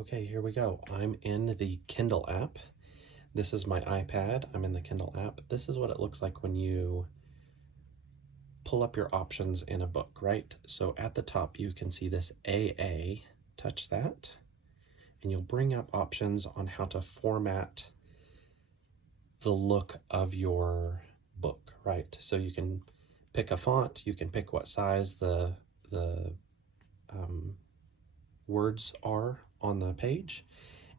Okay, here we go. I'm in the Kindle app. This is my iPad. I'm in the Kindle app. This is what it looks like when you pull up your options in a book, right? So at the top, you can see this AA. Touch that, and you'll bring up options on how to format the look of your book, right? So you can pick a font, you can pick what size the words are on the page,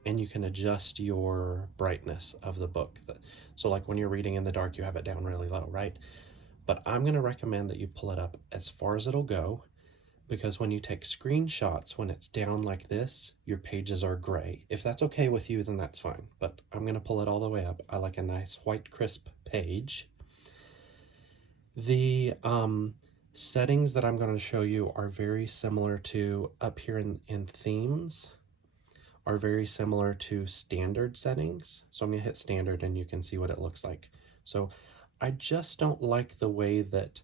and you can adjust your brightness of the book. So like when you're reading in the dark, you have it down really low, right? But I'm going to recommend that you pull it up as far as it'll go, because when you take screenshots, when it's down like this, your pages are gray. If that's okay with you, then that's fine. But I'm going to pull it all the way up. I like a nice white crisp page. The settings that I'm going to show you are very similar to up here in themes, are very similar to standard settings. So I'm going to hit standard and you can see what it looks like. So I just don't like the way that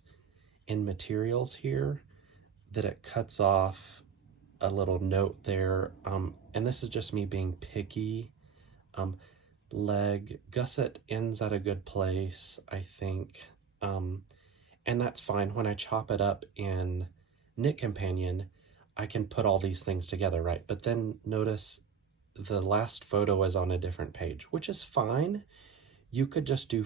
in materials here that it cuts off a little note there. And this is just me being picky. Gusset ends at a good place, I think. And that's fine. When I chop it up in knitCompanion, I can put all these things together, right? But then notice the last photo is on a different page, which is fine. You could just do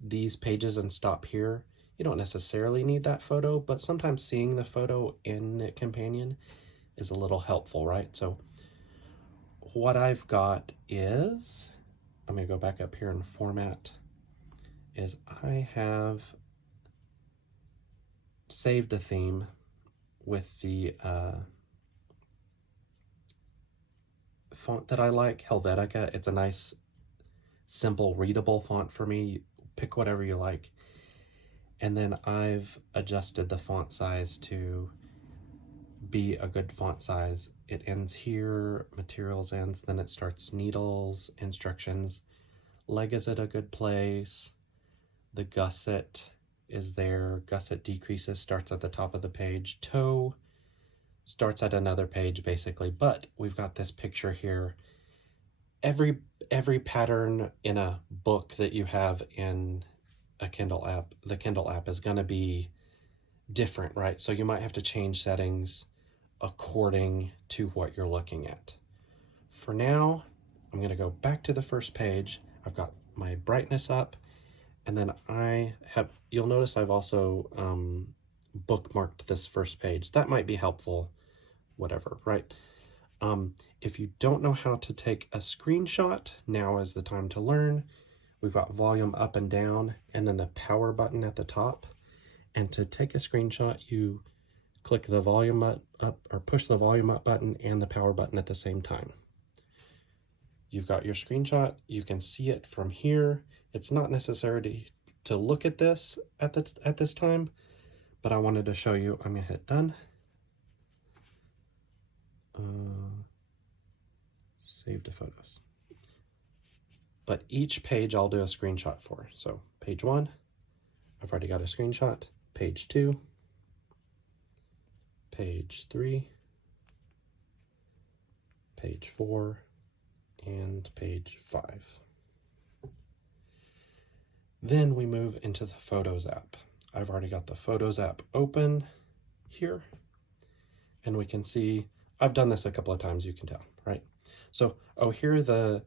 these pages and stop here. You don't necessarily need that photo, but sometimes seeing the photo in knitCompanion is a little helpful, right? So what I've got is, I'm gonna go back up here and format, is I have saved a theme with the font that I like, Helvetica. It's a nice, simple, readable font for me. Pick whatever you like. And then I've adjusted the font size to be a good font size. It ends here, materials ends, then it starts needles, instructions. Leg is at a good place. The gusset is there. Gusset decreases, starts at the top of the page. Toe starts at another page basically, but we've got this picture here. Every pattern in a book that you have in a Kindle app, the Kindle app is going to be different, right? So you might have to change settings according to what you're looking at. For now, I'm going to go back to the first page. I've got my brightness up, and then you'll notice I've also bookmarked this first page. That might be helpful, whatever, right? If you don't know how to take a screenshot, now is the time to learn. We've got volume up and down, and then the power button at the top. And to take a screenshot, you click the volume up or push the volume up button and the power button at the same time. You've got your screenshot. You can see it from here. It's not necessary to look at this at this time, but I wanted to show you. I'm gonna hit done. Save to photos. But each page I'll do a screenshot for. So page 1, I've already got a screenshot. Page 2, page 3, page 4, and page 5. Then we move into the Photos app. I've already got the Photos app open here, and we can see, I've done this a couple of times, you can tell, right? So, here are the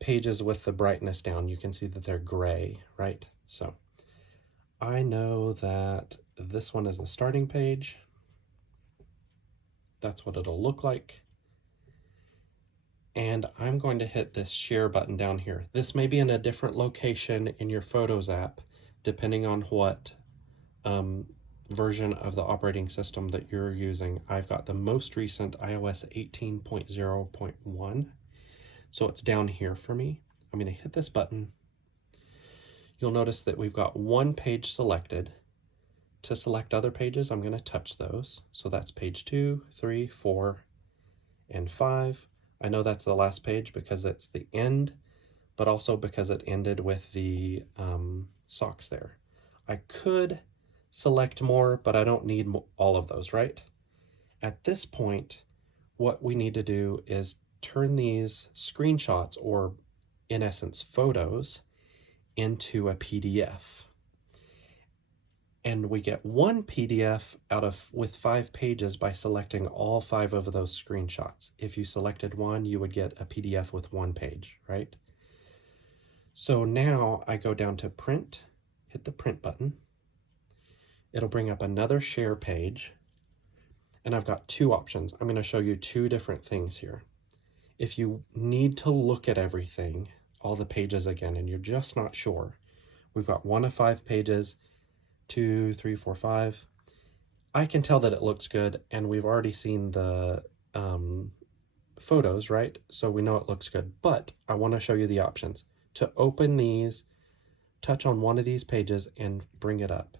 pages with the brightness down. You can see that they're gray, right? So I know that this one is the starting page. That's what it'll look like. And I'm going to hit this share button down here. This may be in a different location in your Photos app, depending on what version of the operating system that you're using. I've got the most recent iOS 18.0.1. So it's down here for me. I'm going to hit this button. You'll notice that we've got one page selected. To select other pages, I'm going to touch those. So that's page 2, 3, 4, and 5. I know that's the last page because it's the end, but also because it ended with the socks there. I could select more, but I don't need all of those, right? At this point, what we need to do is turn these screenshots, or in essence photos, into a PDF. And we get one PDF with 5 pages by selecting all 5 of those screenshots. If you selected one, you would get a PDF with 1 page, right? So now I go down to print, hit the print button. It'll bring up another share page, and I've got 2 options. I'm going to show you 2 different things here. If you need to look at everything, all the pages again, and you're just not sure, we've got 1 of 5 pages, 2, 3, 4, 5. I can tell that it looks good, and we've already seen the photos, right? So we know it looks good, but I want to show you the options. To open these, touch on one of these pages and bring it up,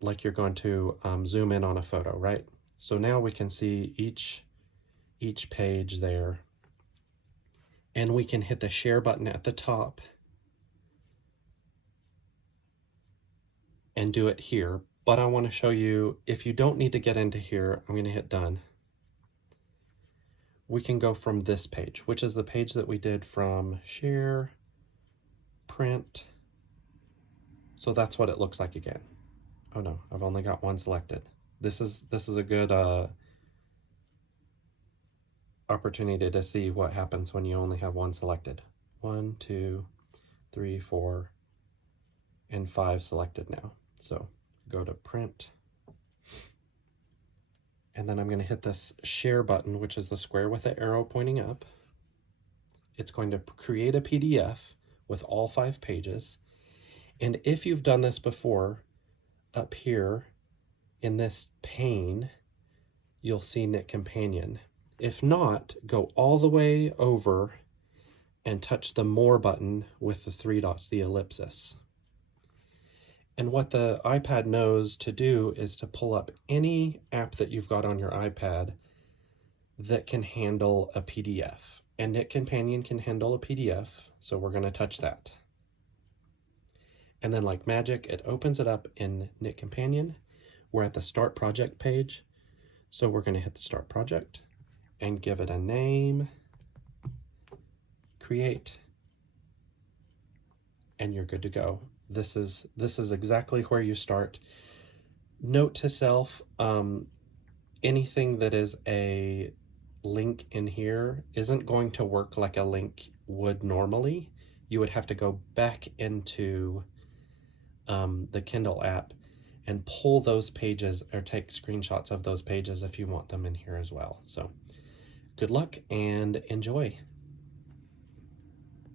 like you're going to zoom in on a photo, right? So now we can see each page there, and we can hit the share button at the top and do it here. But I want to show you, if you don't need to get into here, I'm going to hit done. We can go from this page, which is the page that we did from share, print. So that's what it looks like again. Oh no, I've only got one selected. This is a good opportunity to see what happens when you only have one selected. 1, 2, 3, 4, and 5 selected now. So go to print, and then I'm going to hit this share button, which is the square with the arrow pointing up. It's going to create a PDF with all 5 pages. And if you've done this before, up here in this pane, you'll see knitCompanion. If not, go all the way over and touch the More button with the 3 dots, the ellipsis. And what the iPad knows to do is to pull up any app that you've got on your iPad that can handle a PDF. And knitCompanion can handle a PDF, so we're going to touch that. And then like magic, it opens it up in knitCompanion. We're at the Start Project page, so we're going to hit the Start Project and give it a name, create, and you're good to go. This is exactly where you start. Note to self, anything that is a link in here isn't going to work like a link would normally. You would have to go back into the Kindle app and pull those pages or take screenshots of those pages if you want them in here as well. So good luck and enjoy.